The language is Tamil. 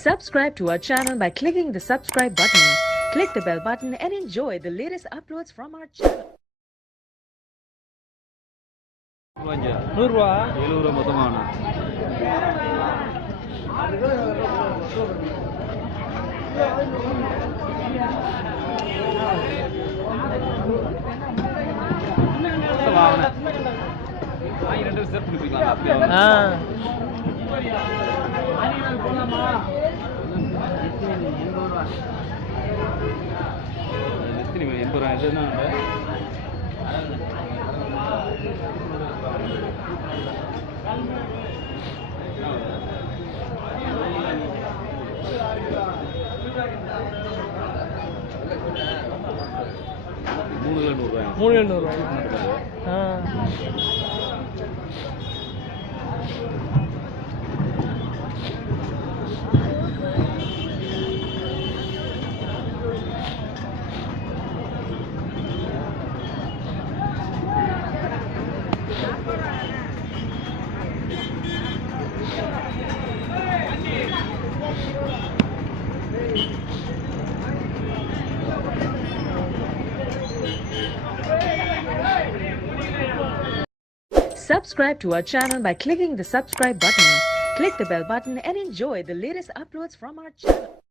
Subscribe to our channel by clicking the subscribe button. Click the bell button and enjoy the latest uploads from our channel. 100 ரூபா 70 மொத்தமான ரெண்டு செட் பண்ணிக்கலாம் மூணு 700 Subscribe to our channel by clicking the subscribe button. Click the bell button and enjoy the latest uploads from our channel.